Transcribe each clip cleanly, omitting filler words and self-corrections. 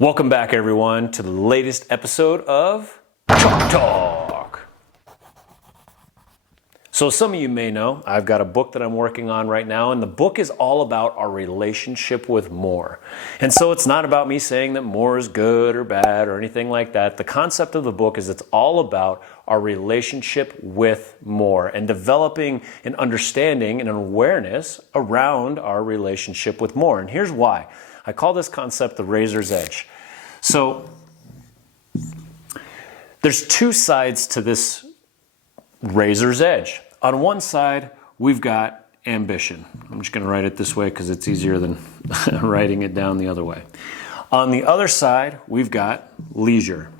Welcome back, everyone, to the latest episode of Chalk Talk. So some of you may know, I've got a book that I'm working on right now, and the book is all about our relationship with more. And so it's not about me saying that more is good or bad or anything like that. The concept of the book is it's all about our relationship with more and developing an understanding and an awareness around our relationship with more. And here's why. I call this concept the razor's edge. So there's two sides to this razor's edge. On one side, we've got ambition. I'm just going to write it this way because it's easier than writing it down the other way. On the other side, we've got leisure.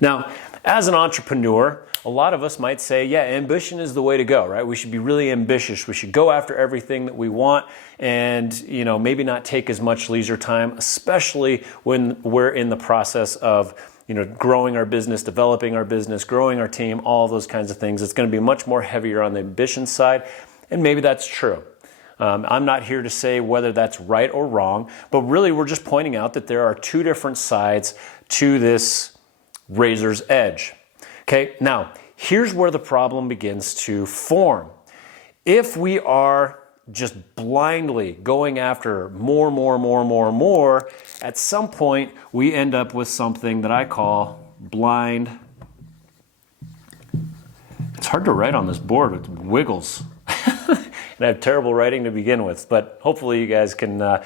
Now, as an entrepreneur, a lot of us might say, yeah, ambition is the way to go, right? We should be really ambitious. We should go after everything that we want and, maybe not take as much leisure time, especially when we're in the process of, growing our business, developing our business, growing our team, all those kinds of things. It's going to be much more heavier on the ambition side, and maybe that's true. I'm not here to say whether that's right or wrong, but really we're just pointing out that there are two different sides to this razor's edge. Okay, now here's where the problem begins to form. If we are just blindly going after more, at some point we end up with something that I call blind. It's hard to write on this board, it wiggles. And I have terrible writing to begin with, but hopefully you guys can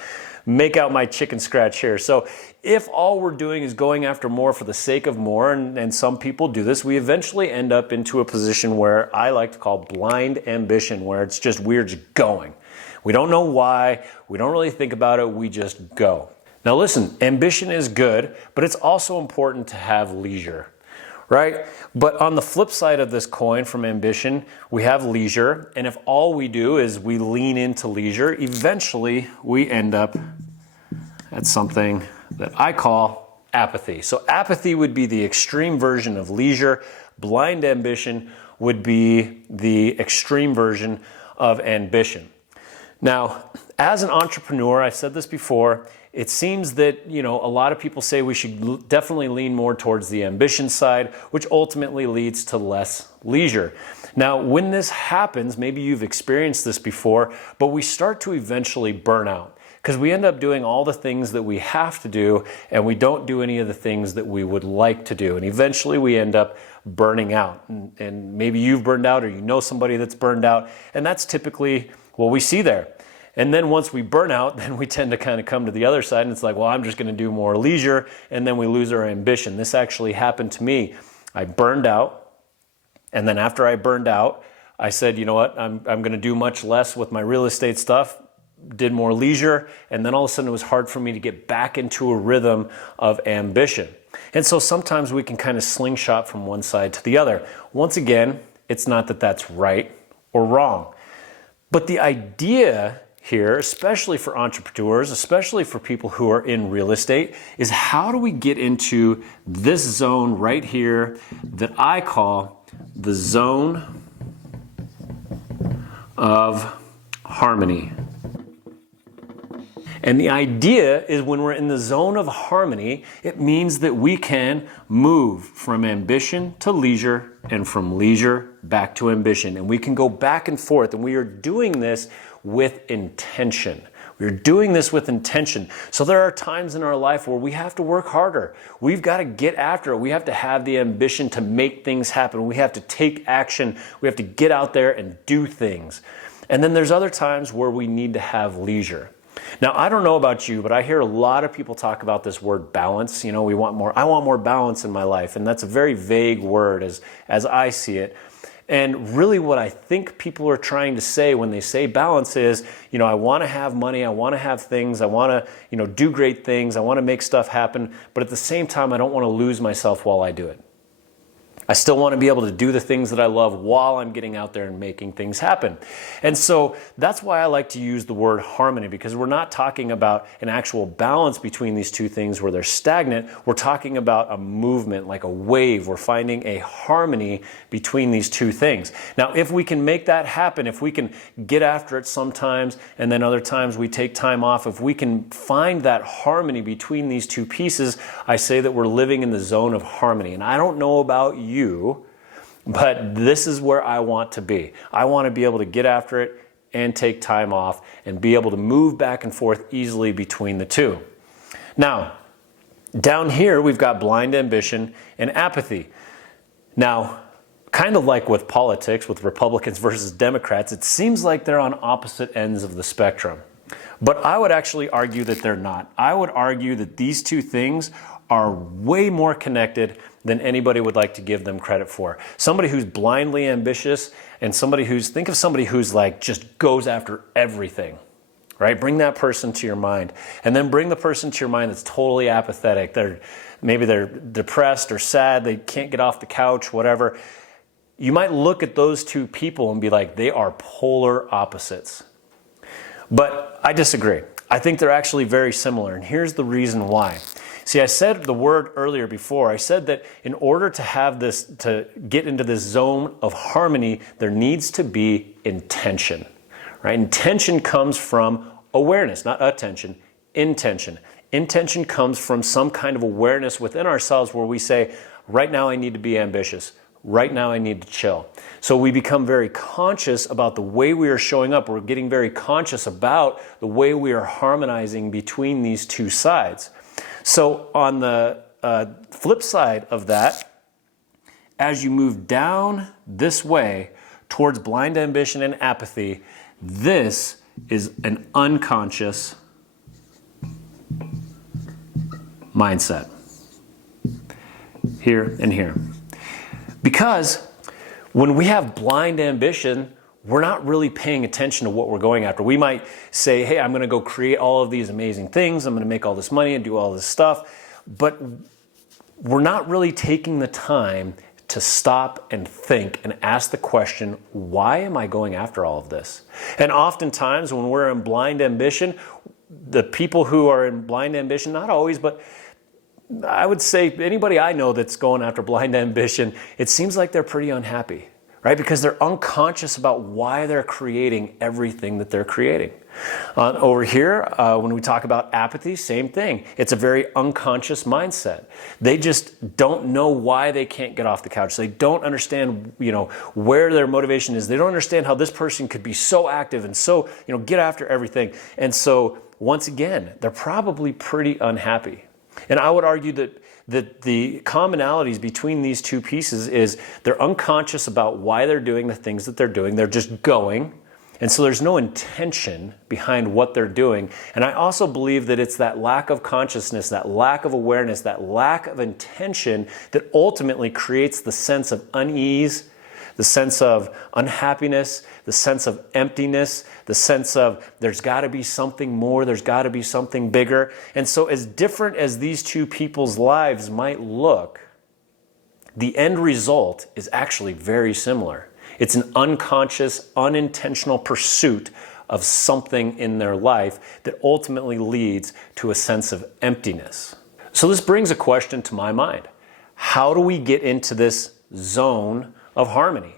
make out my chicken scratch here. So if all we're doing is going after more for the sake of more, and some people do this, we eventually end up into a position where I like to call blind ambition, where it's just we're just going. We don't know why, we don't really think about it, we just go. Now listen, ambition is good, but it's also important to have leisure, right? But on the flip side of this coin from ambition, we have leisure, and if all we do is we lean into leisure, eventually we end up at something that I call apathy. So apathy would be the extreme version of leisure. Blind ambition would be the extreme version of ambition. Now, as an entrepreneur, I've said this before, it seems that, a lot of people say we should definitely lean more towards the ambition side, which ultimately leads to less leisure. Now, when this happens, maybe you've experienced this before, but we start to eventually burn out because we end up doing all the things that we have to do and we don't do any of the things that we would like to do. And eventually we end up burning out. And maybe you've burned out or you know somebody that's burned out, and that's typically what we see there. And then once we burn out, then we tend to kind of come to the other side and it's like, well, I'm just going to do more leisure, and then we lose our ambition. This actually happened to me. I burned out, and then after I burned out, I said, you know what, I'm going to do much less with my real estate stuff, did more leisure, and then all of a sudden it was hard for me to get back into a rhythm of ambition. And so sometimes we can kind of slingshot from one side to the other. Once again, it's not that that's right or wrong. But the idea here, especially for entrepreneurs, especially for people who are in real estate, is how do we get into this zone right here that I call the zone of harmony. And the idea is when we're in the zone of harmony, it means that we can move from ambition to leisure and from leisure back to ambition. And we can go back and forth, and we are doing this with intention. We're doing this with intention. So there are times in our life where we have to work harder. We've got to get after it. We have to have the ambition to make things happen. We have to take action. We have to get out there and do things. And then there's other times where we need to have leisure. Now, I don't know about you, but I hear a lot of people talk about this word balance. I want more balance in my life. And that's a very vague word as I see it. And really what I think people are trying to say when they say balance is, I want to have money, I want to have things, I want to, do great things, I want to make stuff happen, but at the same time, I don't want to lose myself while I do it. I still want to be able to do the things that I love while I'm getting out there and making things happen. And so that's why I like to use the word harmony, because we're not talking about an actual balance between these two things where they're stagnant. We're talking about a movement, like a wave. We're finding a harmony between these two things. Now, if we can make that happen, if we can get after it sometimes and then other times we take time off, if we can find that harmony between these two pieces, I say that we're living in the zone of harmony. And I don't know about you, but this is where I want to be. I want to be able to get after it and take time off and be able to move back and forth easily between the two. Now, down here we've got blind ambition and apathy. Now, kind of like with politics, with Republicans versus Democrats, it seems like they're on opposite ends of the spectrum. But I would actually argue that they're not. I would argue that these two things are way more connected than anybody would like to give them credit for. Somebody who's blindly ambitious and think of somebody who's like just goes after everything, right? Bring that person to your mind. And then bring the person to your mind that's totally apathetic. Maybe they're depressed or sad, they can't get off the couch, whatever. You might look at those two people and be like, they are polar opposites. But I disagree. I think they're actually very similar, and here's the reason why. See, I said the word earlier before. I said that in order to have this, to get into this zone of harmony, there needs to be intention, right? Intention comes from awareness, not attention, intention. Intention comes from some kind of awareness within ourselves where we say, right now I need to be ambitious. Right now I need to chill. So we become very conscious about the way we are showing up. We're getting very conscious about the way we are harmonizing between these two sides. So on the flip side of that, as you move down this way towards blind ambition and apathy, this is an unconscious mindset. Here and here. Because when we have blind ambition, we're not really paying attention to what we're going after. We might say, hey, I'm going to go create all of these amazing things. I'm going to make all this money and do all this stuff. But we're not really taking the time to stop and think and ask the question, why am I going after all of this? And oftentimes when we're in blind ambition, the people who are in blind ambition, not always, but I would say anybody I know that's going after blind ambition, it seems like they're pretty unhappy, right? Because they're unconscious about why they're creating everything that they're creating. Over here, when we talk about apathy, same thing. It's a very unconscious mindset. They just don't know why they can't get off the couch. They don't understand, where their motivation is. They don't understand how this person could be so active and so, get after everything. And so, once again, they're probably pretty unhappy. And I would argue that the commonalities between these two pieces is they're unconscious about why they're doing the things that they're doing. They're just going. And so there's no intention behind what they're doing. And I also believe that it's that lack of consciousness, that lack of awareness, that lack of intention that ultimately creates the sense of unease, the sense of unhappiness, the sense of emptiness, the sense of there's got to be something more, there's got to be something bigger. And so as different as these two people's lives might look, the end result is actually very similar. It's an unconscious, unintentional pursuit of something in their life that ultimately leads to a sense of emptiness. So this brings a question to my mind. How do we get into this zone of harmony?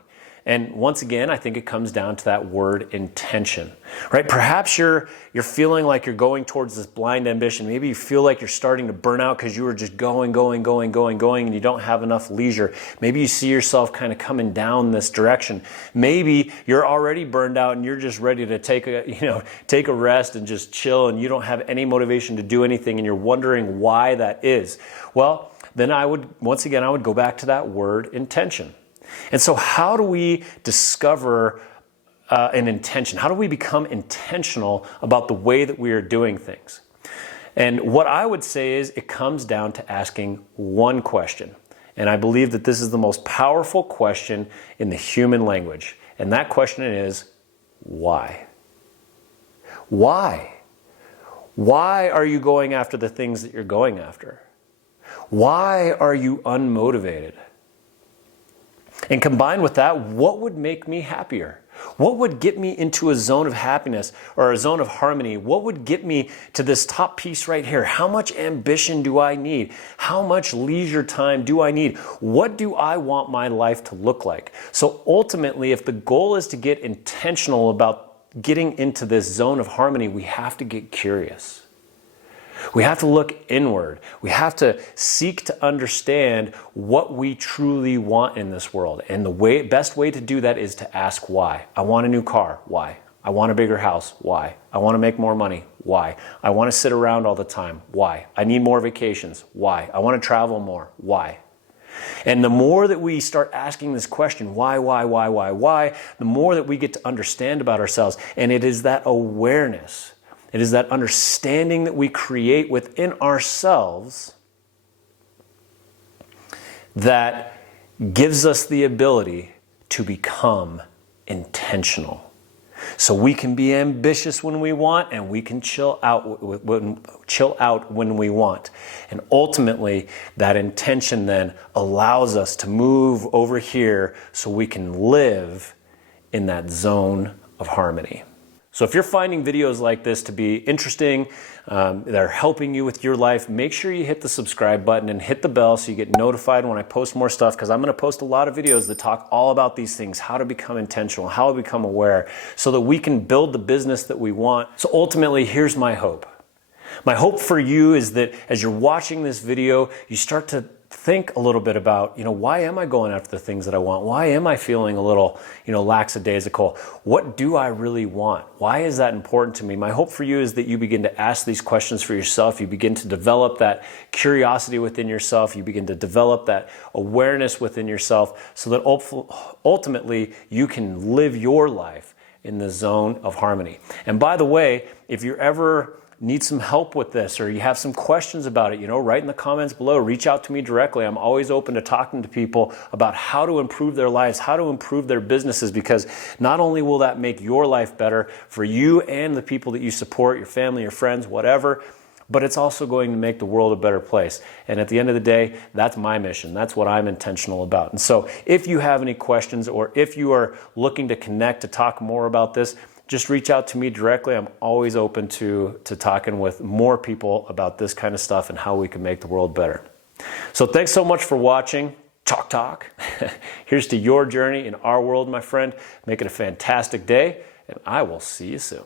And once again, I think it comes down to that word intention, right? Perhaps you're feeling like you're going towards this blind ambition. Maybe you feel like you're starting to burn out because you were just going, and you don't have enough leisure. Maybe you see yourself kind of coming down this direction. Maybe you're already burned out and you're just ready to take a rest and just chill, and you don't have any motivation to do anything, and you're wondering why that is. Well, then I would go back to that word intention. And so how do we discover an intention? How do we become intentional about the way that we are doing things? And what I would say is it comes down to asking one question. And I believe that this is the most powerful question in the human language. And that question is, why? Why? Why are you going after the things that you're going after? Why are you unmotivated? And combined with that, what would make me happier? What would get me into a zone of happiness or a zone of harmony? What would get me to this top piece right here? How much ambition do I need? How much leisure time do I need? What do I want my life to look like? So ultimately, if the goal is to get intentional about getting into this zone of harmony, we have to get curious. We have to look inward. We have to seek to understand what we truly want in this world. And the best way to do that is to ask why. I want a new car. Why? I want a bigger house. Why? I want to make more money. Why? I want to sit around all the time. Why? I need more vacations. Why? I want to travel more. Why? And the more that we start asking this question, why, the more that we get to understand about ourselves. And it is that awareness, it is that understanding that we create within ourselves that gives us the ability to become intentional. So we can be ambitious when we want, and we can chill out when we want. And ultimately, that intention then allows us to move over here so we can live in that zone of harmony. So if you're finding videos like this to be interesting, that are helping you with your life, make sure you hit the subscribe button and hit the bell so you get notified when I post more stuff, because I'm going to post a lot of videos that talk all about these things, how to become intentional, how to become aware, so that we can build the business that we want. So ultimately, here's my hope. My hope for you is that as you're watching this video, you start to think a little bit about, why am I going after the things that I want? Why am I feeling a little, lackadaisical? What do I really want? Why is that important to me? My hope for you is that you begin to ask these questions for yourself. You begin to develop that curiosity within yourself. You begin to develop that awareness within yourself so that ultimately you can live your life in the zone of harmony. And by the way, if you're ever need some help with this, or you have some questions about it, write in the comments below. Reach out to me directly. I'm always open to talking to people about how to improve their lives, how to improve their businesses, because not only will that make your life better for you and the people that you support, your family, your friends, whatever, but it's also going to make the world a better place. And at the end of the day, that's my mission. That's what I'm intentional about. And so if you have any questions, or if you are looking to connect to talk more about this, just reach out to me directly. I'm always open to talking with more people about this kind of stuff and how we can make the world better. So thanks so much for watching. Talk. Here's to your journey in our world, my friend. Make it a fantastic day, and I will see you soon.